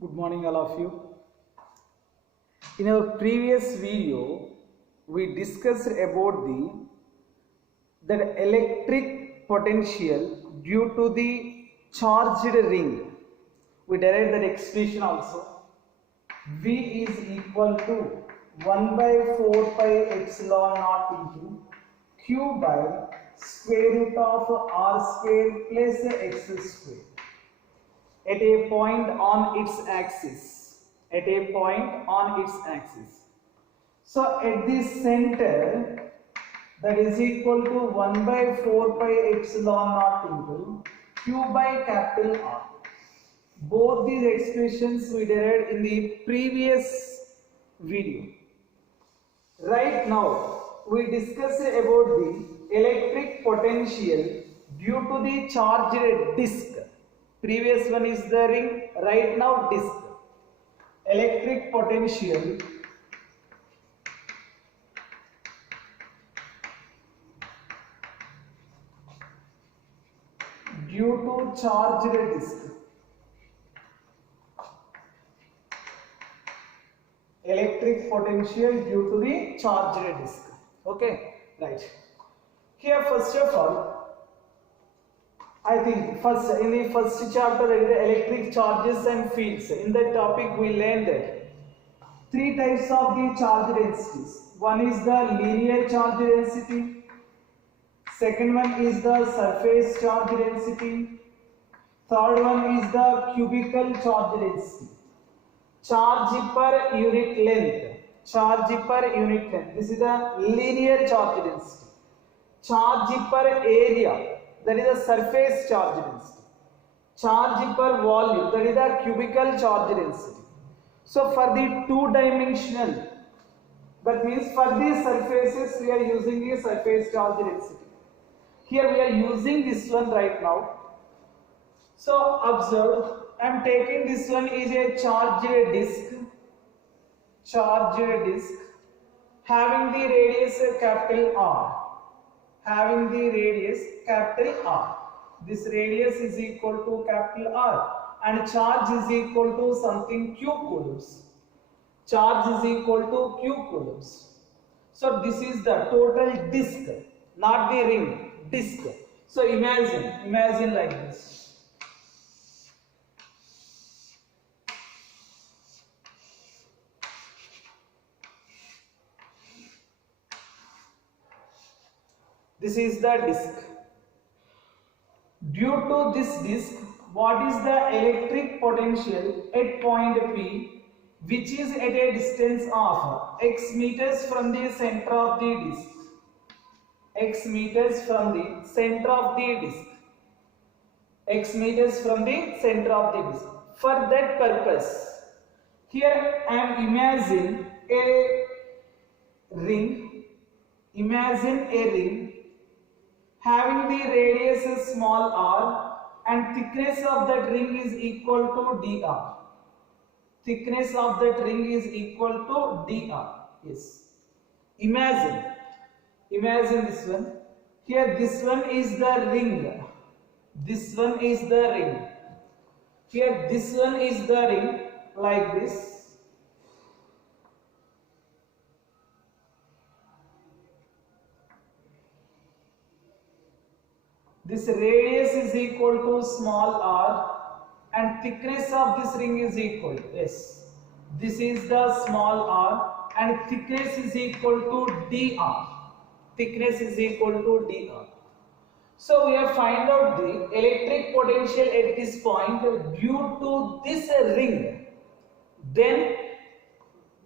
Good morning, all of you. In our previous video, we discussed about the electric potential due to the charged ring. We derived that expression also. V is equal to 1 by 4 pi epsilon naught into Q by square root of R square plus X square at a point on its axis. At a point on its axis. So at the center, that is equal to 1 by 4 pi epsilon naught into Q by capital R. Both these expressions we derived in the previous video. Right now, we discussed about the electric potential due to the charged disk. Previous one is the ring, right now disk. Electric potential due to charged disk. Electric potential due to the charged disk. Okay, right. Here, first of all, I think in the first chapter, that is the electric charges and fields. In that topic, we learned that three types of the charge densities. One is the linear charge density. Second one is the surface charge density. Third one is the cubical charge density. Charge per unit length. Charge per unit length. This is the linear charge density. Charge per area. That is the surface charge density. Charge per volume. That is the cubical charge density. So for the two-dimensional, that means for the surfaces we are using the surface charge density. Here we are using this one right now. So observe, I am taking this one is a charged disk. Charged disk having the radius capital R. Having the radius capital R. This radius is equal to capital R and charge is equal to something Q coulombs. Charge is equal to Q coulombs. So this is the total disk, not the ring, disk. So imagine like this. This is the disk. Due to this disk, what is the electric potential at point P, which is at a distance of x meters from the center of the disk? X meters from the center of the disk. X meters from the center of the disk. For that purpose, here I am imagining a ring. Imagine a ring having the radius is small r and thickness of that ring is equal to dr. Thickness of that ring is equal to dr. Yes. Imagine this one. Here this one is the ring. This one is the ring. Here this one is the ring like this. This radius is equal to small r and thickness of this ring is equal to S. This is the small r and thickness is equal to dr. Thickness is equal to dr. So we have find out the electric potential at this point due to this ring. Then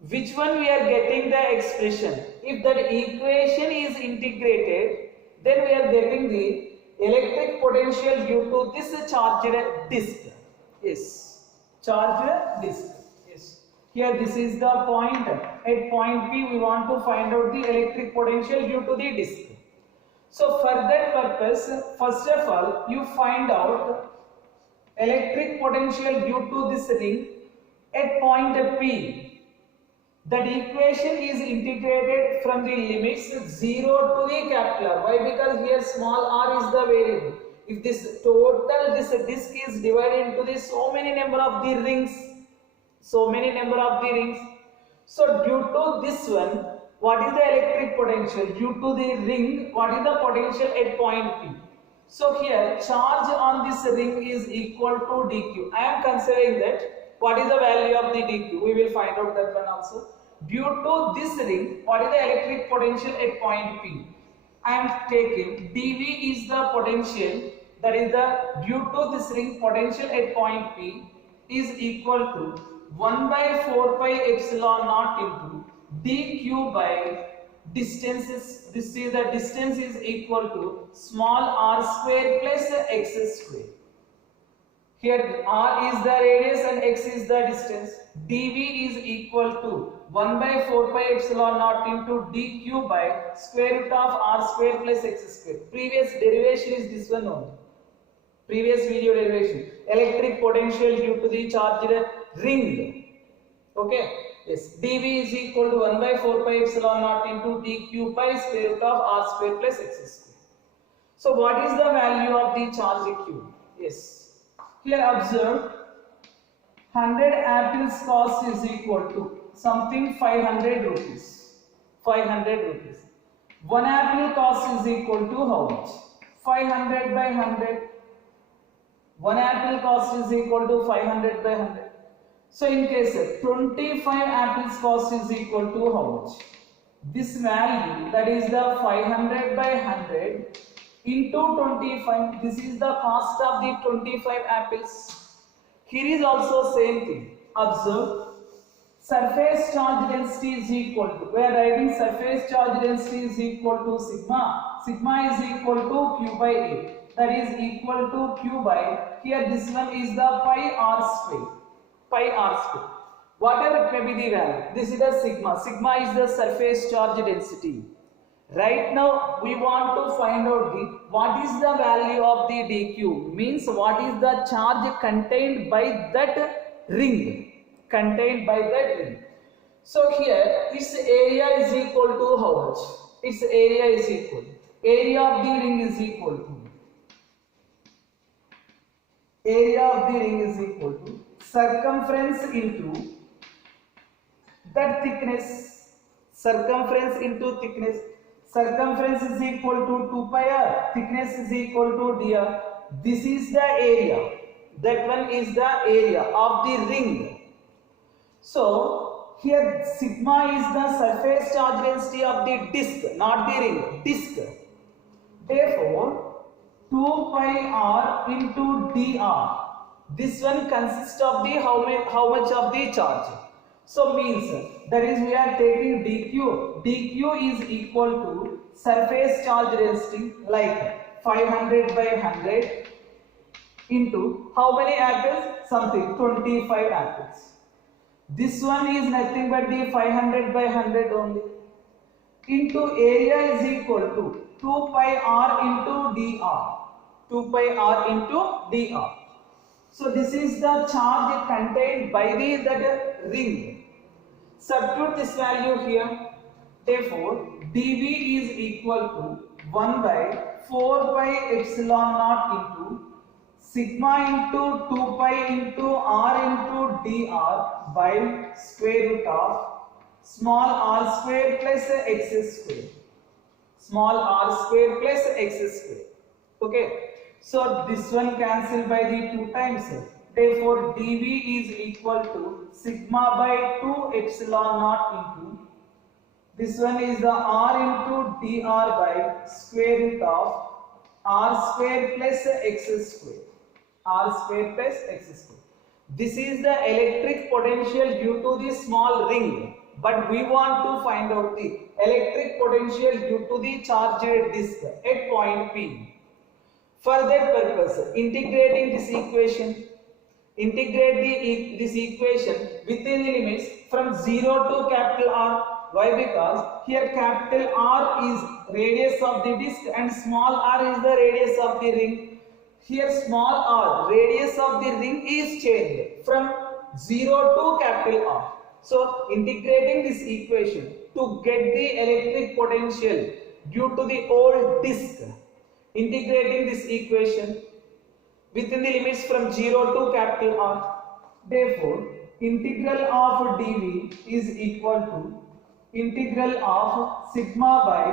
which one we are getting the expression? If that equation is integrated, then we are getting the electric potential due to this charged disk. Yes, charged disk. Yes. Here this is the point. At point P we want to find out the electric potential due to the disk. So for that purpose, first of all, you find out electric potential due to this ring at point P. That equation is integrated from the limits 0 to the capital R. Why? Because here small r is the variable. If this disk is divided into the so many number of the rings, So many number of the rings. So due to this one, what is the electric potential? Due to the ring, what is the potential at point P? So here charge on this ring is equal to dq. I am considering that what is the value of the dq. We will find out that one also. Due to this ring, what is the electric potential at point P? I am taking dV is the potential, that is the due to this ring potential at point P is equal to 1 by 4 pi epsilon naught into dq by distances. This is the distance is equal to small r square plus x square. Here r is the radius and x is the distance. dV is equal to 1 by 4 pi epsilon naught into dq by square root of r square plus x square. Previous derivation is this one only. Previous video derivation. Electric potential due to the charged ring. Okay. Yes. dV is equal to 1 by 4 pi epsilon naught into dq by square root of r square plus x square. So what is the value of the charge q? Yes. Here observe 100 apples cost is equal to something 500 rupees. 500 rupees. 1 apple cost is equal to how much? 500 by 100. 1 apple cost is equal to 500 by 100. So in case 25 apples cost is equal to how much? This value, that is the 500 by 100 into 25. This is the cost of the 25 apples. Here is also same thing. Observe, surface charge density is equal to, we are writing surface charge density is equal to sigma. Sigma is equal to q by a. That is equal to q by, here this one is the pi r square. Pi r square. Whatever it may be the value. This is the sigma. Sigma is the surface charge density. Right now we want to find out the what is the value of the dq, means what is the charge contained by that ring. Contained by that ring. So here its area is equal to how much? Its area is equal. Area of the ring is equal to. Area of the ring is equal to circumference into that thickness. Circumference into thickness. Circumference is equal to 2 pi r. Thickness is equal to dr. This is the area. That one is the area of the ring. So here sigma is the surface charge density of the disc, not the ring. Disc. Therefore 2 pi r into dr. This one consists of the how much of the charge. So means that is we are taking dq. dq is equal to surface charge density like 500 by 100 into how many apples? Something 25 apples. This one is nothing but the 500 by 100 only. Into area is equal to 2 pi r into dr. 2 pi r into dr. So this is the charge contained by that ring. Substitute this value here. Therefore, dV is equal to 1 by 4 pi epsilon naught into sigma into 2 pi into r into dr by square root of small r square plus x square. Small r square plus x square. Okay. So this one cancelled by the 2 times. Therefore dV is equal to sigma by 2 epsilon naught into, this one is the r into dr by square root of r square plus x square. R square plus x square. This is the electric potential due to the small ring. But we want to find out the electric potential due to the charged disk at point P. For that purpose, integrating this equation, integrate this equation within the limits from 0 to capital R. Why? Because here capital R is radius of the disk and small r is the radius of the ring. Here small r, radius of the ring is changed from 0 to capital R. So integrating this equation to get the electric potential due to the old disk. Integrating this equation within the limits from 0 to capital R. Therefore, integral of dv is equal to integral of sigma by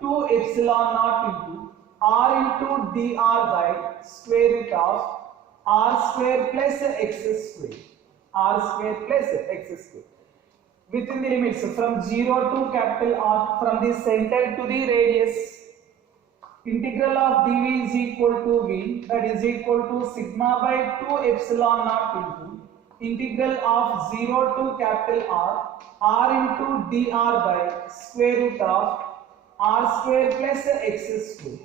2 epsilon naught into r into dr by square root of r square plus x square, r square plus x square, within the limits from 0 to capital R, from the center to the radius. Integral of dv is equal to v, that is equal to sigma by 2 epsilon naught into integral of 0 to capital R into dr by square root of r square plus x square,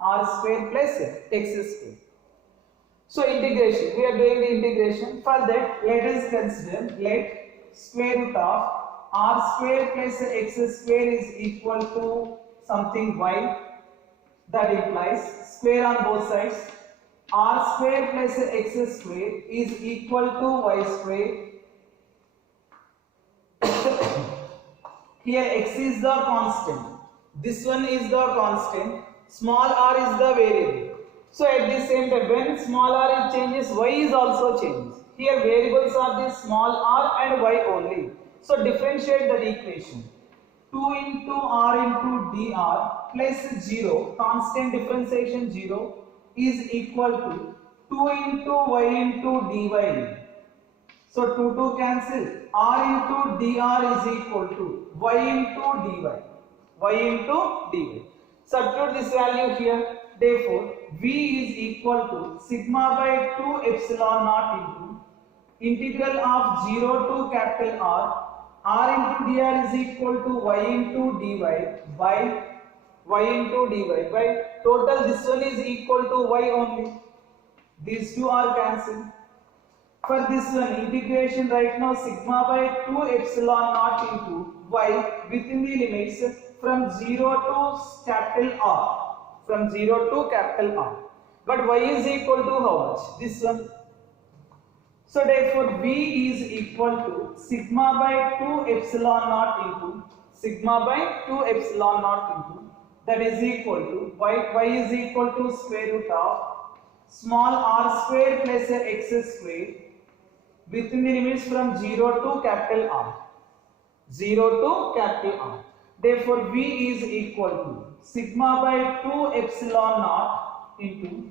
r square plus x square. So integration, we are doing the integration. For that, let us consider, let square root of r square plus x square is equal to something y, that implies square on both sides. R square plus x square is equal to y square. Here x is the constant, this one is the constant, small r is the variable. So at the same time, when small r changes, y is also changes. Here variables are the small r and y only. So differentiate that equation. 2 into r into dr plus 0, constant differentiation 0, is equal to 2 into y into dy. So 2 cancel, r into dr is equal to y into dy, y into dy. Substitute this value here. Therefore, v is equal to sigma by 2 epsilon naught into integral of 0 to capital R into dr is equal to y into dy by y into dy by total, this one is equal to y only. These two are cancelled. For this one, integration right now sigma by 2 epsilon naught into y within the limits from 0 to capital R. From 0 to capital R. But y is equal to how much? This one. So therefore v is equal to sigma by 2 epsilon naught into sigma by 2 epsilon naught into, that is equal to y is equal to square root of small r square plus x square within the limits from 0 to capital R. 0 to capital R. Therefore v is equal to sigma by 2 epsilon naught into,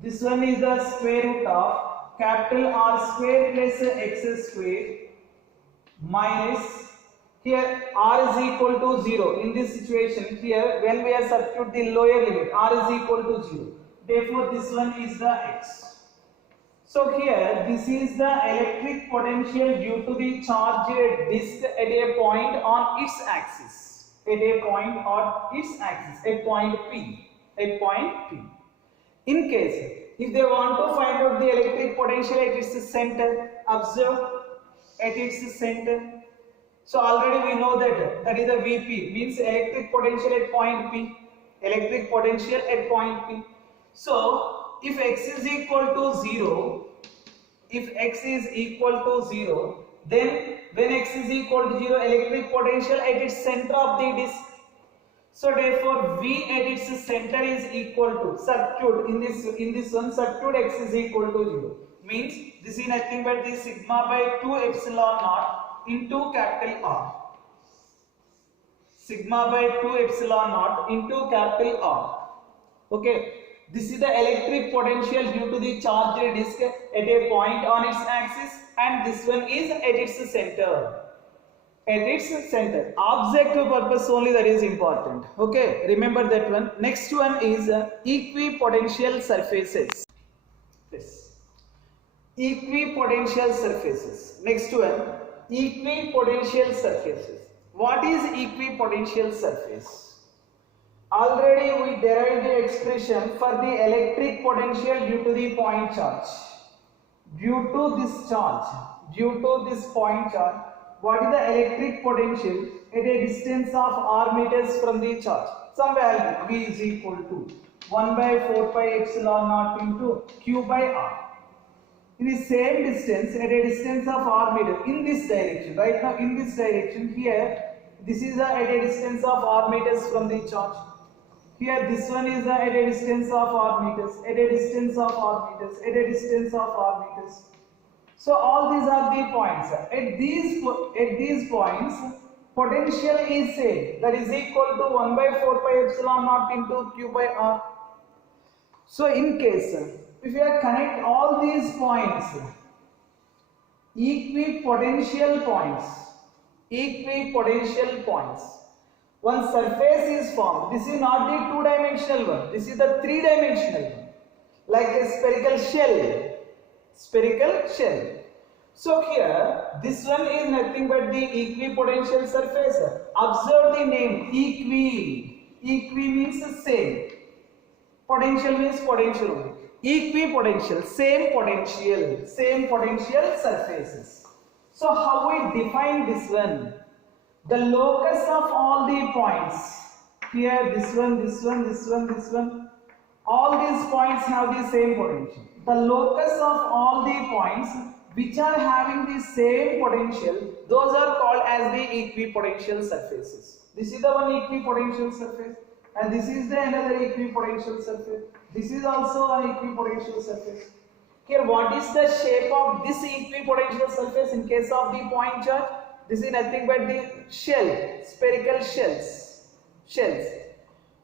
this one is the square root of capital R square plus x square minus, here r is equal to 0. In this situation, here when we are substitute the lower limit, r is equal to 0. Therefore this one is the x. So here this is the electric potential due to the charged disk at a point on its axis. At a point on its axis, at point P. At point P. In case if they want to find out the electric potential at its center, observe at its center. So already we know that is the Vp, means electric potential at point P. Electric potential at point P. So if x is equal to 0, if x is equal to 0, then when x is equal to 0, electric potential at its center of the disk. So therefore V at its center is equal to, substitute in this one, substitute x is equal to 0. Means this is nothing but the sigma by 2 epsilon naught into capital R. Sigma by 2 epsilon naught into capital R. Okay. This is the electric potential due to the charged disk at a point on its axis, and this one is at its center. At its center. Objective purpose only, that is important. Okay, remember that one. Next one is equipotential surfaces. Yes. Equipotential surfaces. Next one, equipotential surfaces. What is equipotential surface? Already we derived the expression for the electric potential due to the point charge. Due to this charge, due to this point charge, what is the electric potential at a distance of r meters from the charge? Some value V is equal to 1 by 4 pi epsilon naught into Q by R. In the same distance, at a distance of r meter, in this direction, right now in this direction, here, this is at a distance of r meters from the charge. Here this one is at a distance of r meters, at a distance of r meters, at a distance of r meters. So all these are the points. At these points, potential is same. That is equal to 1 by 4 pi epsilon naught into q by r. So in case if you connect all these points, equipotential points, one surface is formed. This is not the two-dimensional one. This is the three-dimensional one, like a spherical shell. So here, this one is nothing but the equipotential surface. Observe the name equi. Equi means same. Potential means potential only. Equipotential, same potential surfaces. So how we define this one? The locus of all the points. Here, this one. All these points have the same potential. The locus of all the points which are having the same potential, those are called as the equipotential surfaces. This is the one equipotential surface, and this is the another equipotential surface. This is also an equipotential surface. Here, what is the shape of this equipotential surface in case of the point charge? This is nothing but the shell, spherical shells.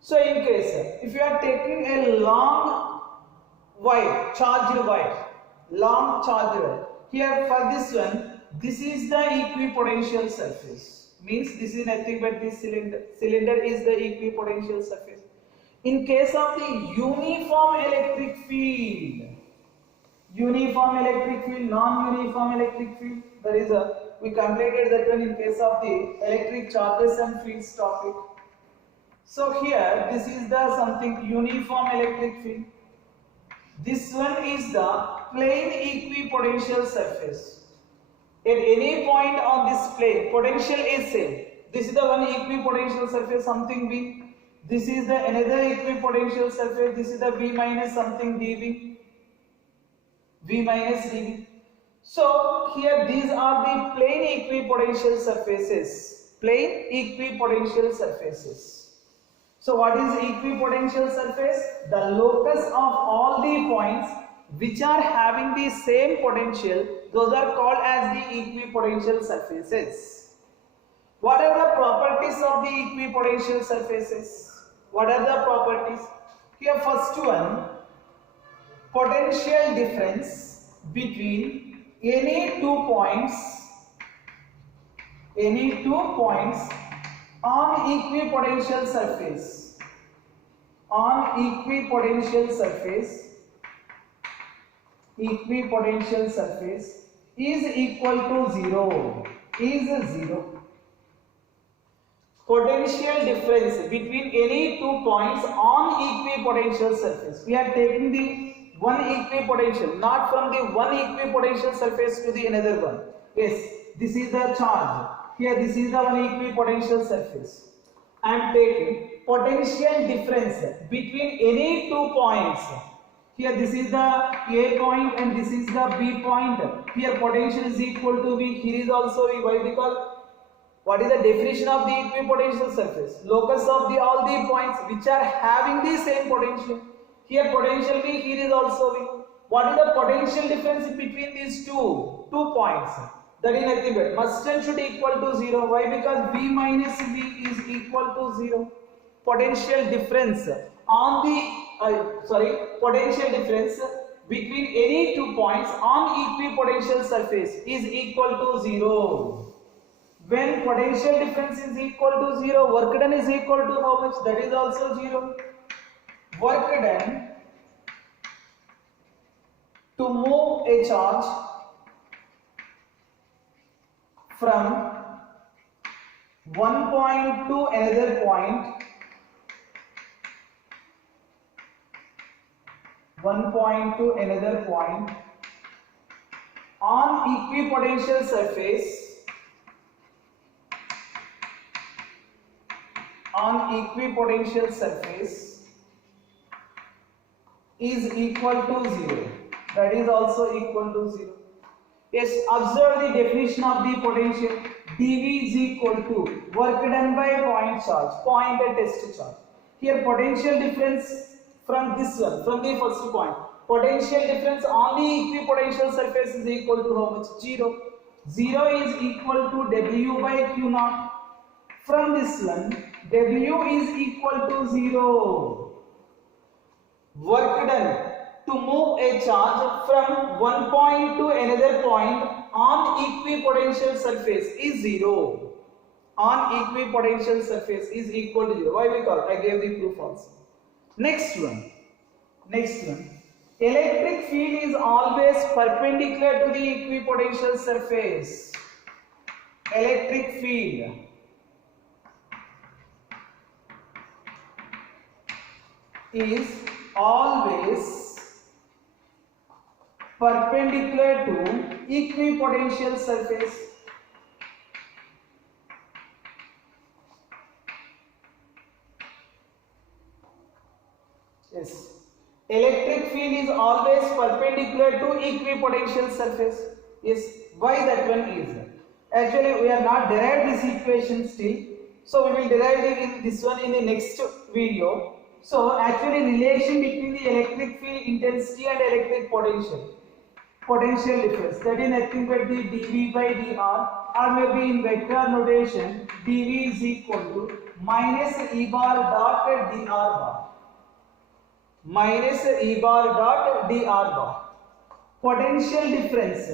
So in case, if you are taking a long wire, charged wire, here for this one, this is the equipotential surface. Means this is nothing but this cylinder. Cylinder is the equipotential surface. In case of the uniform electric field, non-uniform electric field, there is we completed that one in case of the electric charges and fields topic. So here, this is the something uniform electric field. This one is the plane equipotential surface. At any point on this plane, potential is same. This is the one equipotential surface, something V. This is the another equipotential surface. This is the V minus something dV. V minus dV. So here these are the plane equipotential surfaces. So what is equipotential surface? The locus of all the points which are having the same potential, those are called as the equipotential surfaces. What are the properties of the equipotential surfaces? What are the properties? Here first one, potential difference between any two points on equipotential surface. Equipotential surface is equal to 0. Potential difference between any two points on equipotential surface. We are taking the one equipotential, not from the one equipotential surface to the another one. Yes, this is the charge. Here, this is the one equipotential surface. I am taking potential difference between any two points. Here, this is the A point and this is the B point. Here, potential is equal to V. Here is also V. Why? Because what is the definition of the equipotential surface? Locus of all the points which are having the same potential. Here, potential V. Here is also V. What is the potential difference between these two points? That is nothing but must and should equal to 0. Why? Because V minus V is equal to 0. Potential difference on the potential difference between any two points on equipotential surface is equal to 0. When potential difference is equal to 0, work done is equal to how much? That is also 0. Work done to move a charge from one point to another point, on equipotential surface is equal to 0. That is also equal to 0. Yes, observe the definition of the potential. dV is equal to work done by point charge, point at test charge. Here potential difference from this one, from the first point. Potential difference on the equipotential surface is equal to how much? 0. 0 is equal to W by Q naught. From this one, W is equal to 0. Work done to move a charge from one point to another point on equipotential surface is 0. On equipotential surface is equal to 0. Why? Because I gave the proof also. Next one. Electric field is always perpendicular to the equipotential surface. Electric field is always perpendicular to equipotential surface. Yes. Electric field is always perpendicular to equipotential surface. Yes. Why that one is? Actually, we have not derived this equation still. So we will derive this one in the next video. So actually, relation between the electric field intensity and electric potential difference, that is nothing but the dV by dr, or maybe in vector notation, dV is equal to minus E bar dot dr bar. Minus E bar dot dr bar. Potential difference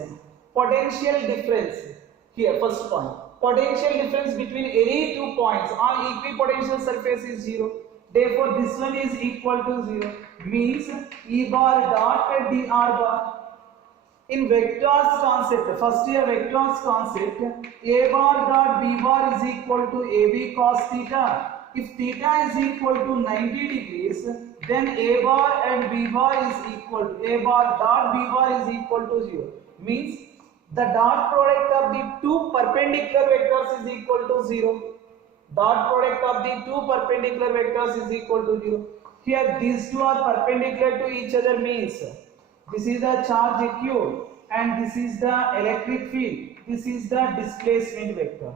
here, first point. Potential difference between any two points on equipotential surface is 0. Therefore, this one is equal to 0. Means E bar dot dr bar. In vectors concept, first year vectors concept, A bar dot B bar is equal to AB cos theta. If theta is equal to 90 degrees, then A bar and B bar is equal to, A bar dot B bar is equal to 0. Means the dot product of the two perpendicular vectors is equal to 0. Dot product of the two perpendicular vectors is equal to 0. Here these two are perpendicular to each other, means this is the charge Q and this is the electric field. This is the displacement vector.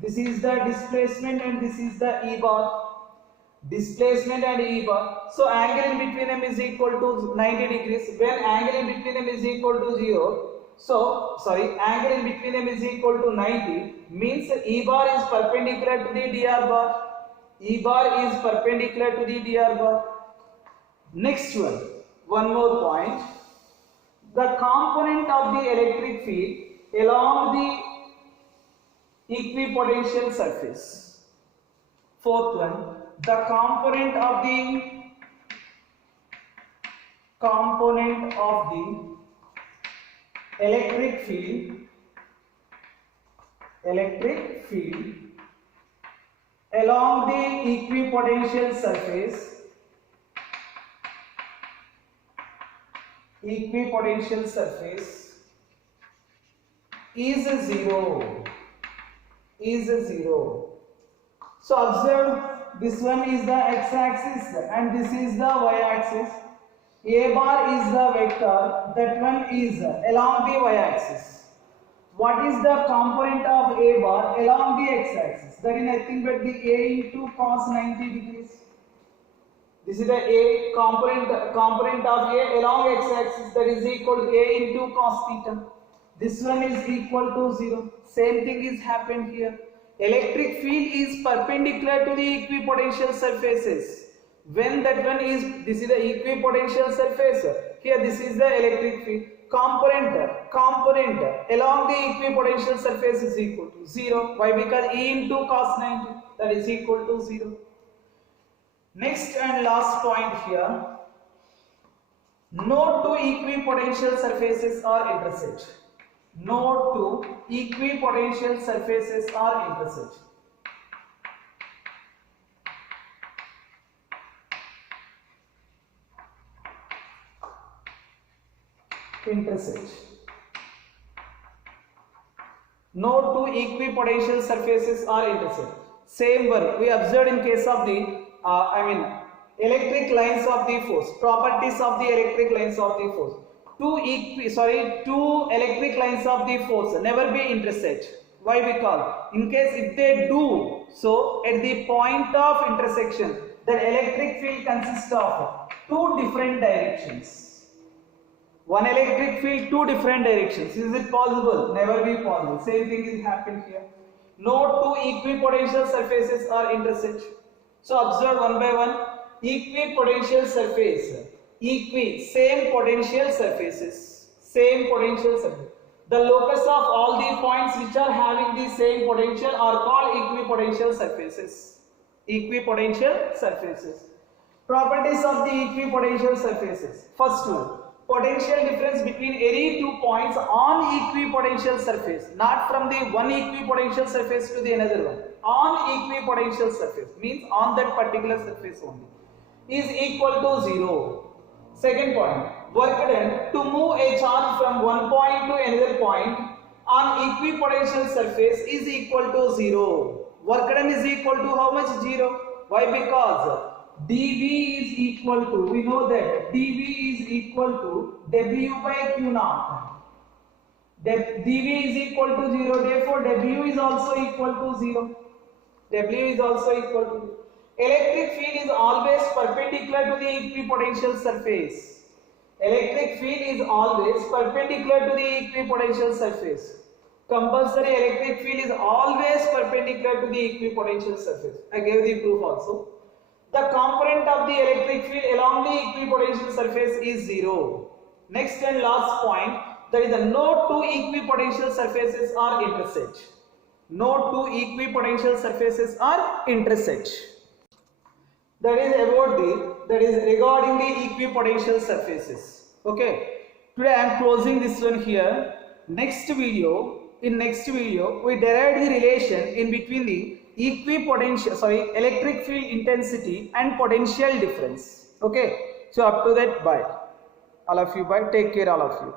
This is the displacement and this is the E bar. Displacement and E bar. So angle in between them is equal to 90 degrees. When angle in between them is equal to 0, angle in between them is equal to 90, means E bar is perpendicular to the dr bar. E bar is perpendicular to the dr bar. Next one more point. The component of the electric field along the equipotential surface. Fourth one, the component of the electric field along the equipotential surface is 0. So observe, this one is the x-axis and this is the y-axis. A bar is the vector, that one is along the y-axis. What is the component of A bar along the x-axis? That is nothing but the A into cos 90 degrees. This is the A component of A along x-axis, that is equal to A into cos theta. This one is equal to 0. Same thing is happened here. Electric field is perpendicular to the equipotential surfaces. When that one is, this is the equipotential surface. Here this is the electric field. Component along the equipotential surface is equal to 0. Why? Because E into cos 90, that is equal to 0. Next and last point here. No two equipotential surfaces are intersect. No two equipotential surfaces are intersect. No two equipotential surfaces are intersect. Same work we observed in case of the electric lines of the force. Properties of the electric lines of the force. Two electric lines of the force never be intersect. Why? Because in case if they do so, at the point of intersection, the electric field consists of two different directions. One electric field, two different directions. Is it possible? Never be possible. Same thing is happened here. No two equipotential surfaces are intersect. So observe one by one. Equipotential surface. Same potential surfaces. Same potential surface. The locus of all the points which are having the same potential are called equipotential surfaces. Equipotential surfaces. Properties of the equipotential surfaces. First one, potential difference between any two points on equipotential surface, not from the one equipotential surface to the another one. On equipotential surface means on that particular surface only, is equal to 0. Second point, work done to move a charge from one point to another point on equipotential surface is equal to 0. Work done is equal to how much? 0. Why? Because dV is equal to, we know that dV is equal to W by Q naught. dV is equal to 0, therefore W is also equal to 0. W is also equal to 0. Electric field is always perpendicular to the equipotential surface. Electric field is always perpendicular to the equipotential surface. Compulsory electric field is always perpendicular to the equipotential surface. I gave the proof also. The component of the electric field along the equipotential surface is 0. Next and last point, that is no two equipotential surfaces are intersect. No two equipotential surfaces are intersect. That is regarding the equipotential surfaces. Okay. Today I am closing this one here. In next video we derived the relation in between the electric field intensity and potential difference. Okay, so up to that, bye all of you, bye, take care all of you.